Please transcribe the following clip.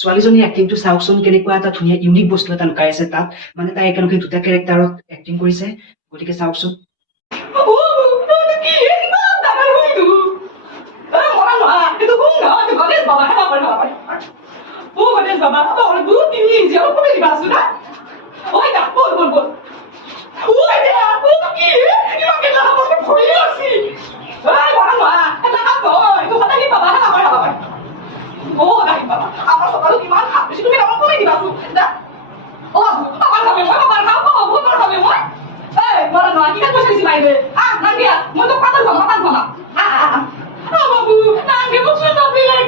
ছোৱালীজনী এক্টিংটো চাওকচোন, কেনেকুৱা এটা ধুনীয়া ইউনিক বস্তু এটা লুকাই আছে তাত। মানে তাই একেলগে দুটা কেৰেক্টাৰত এক্টিং কৰিছে, গতিকে চাওকচোন। Babu, nanti mau sudah bilang